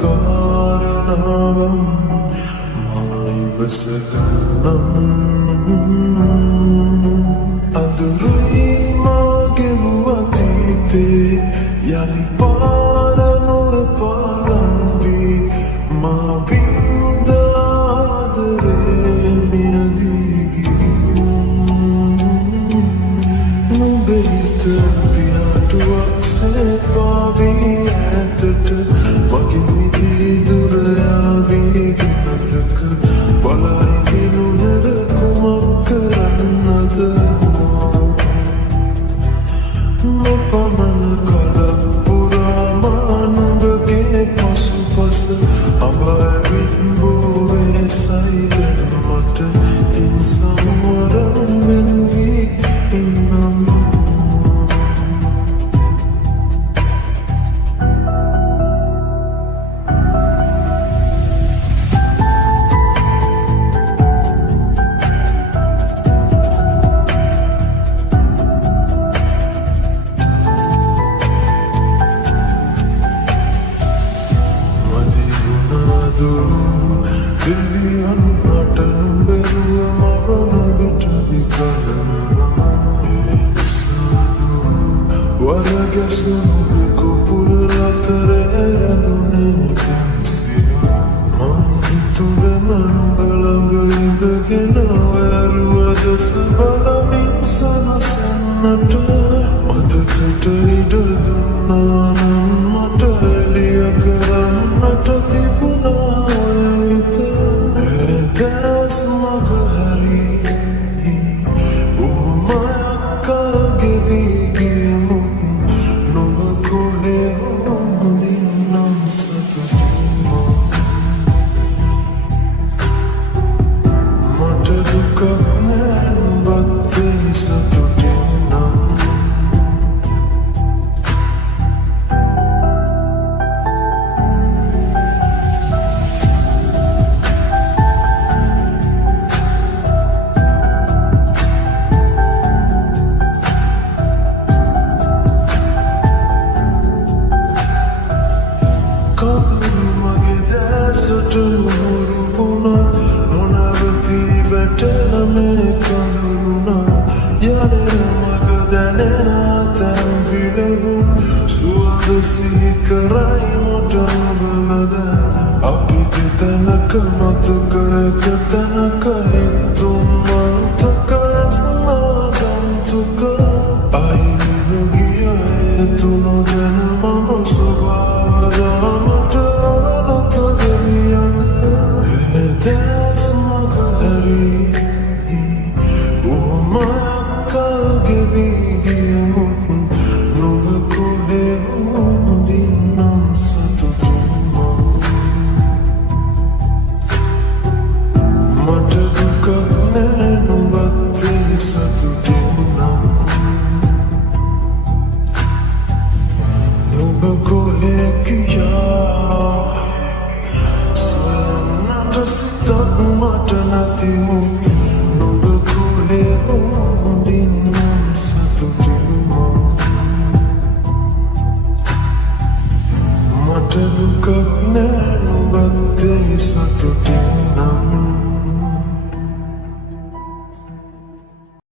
කාරණාවම් මායිවසගන්නම් අඳුරුයි මාගෙමු අතීතේ යලි පාර නොව පාලන්වී මා වින්ද ආදරේ මියදී නුඹේ හිත පියාටුවක් සේ පාවී ඇතට මගින් මිදී දුර යාවී ගෙනදක බලයි නුනර කුමක් කරන්නද නොපමණ කලක් පුරා නුඹගේ පසුපස අප ඇවිත් බෝවේ සයිදැන් මට ඉන් සමවරම් වෙන් වී ඉන්නම් දෙවියන් නටන බැරුව මවනකට දිකරනවා වරගැසුණු කුපුර අතර ඇදුනේ කැම්සිය මං හිතුවෙම නුඹ ඉඳගෙන වැරුව දෙස බලමින් සනසන්නට මතකට ඉඩ දුන්නා නම් මට එළිය කරන්නට තිබුණා Sihikai motangalada api tanaka mataka tanaka itu mataka samadan tuka ai bagia itu no jana mama subhada matana tadaniya etas magari umakal gebigi mutun no kohe Mata duka nenu bate satu dinam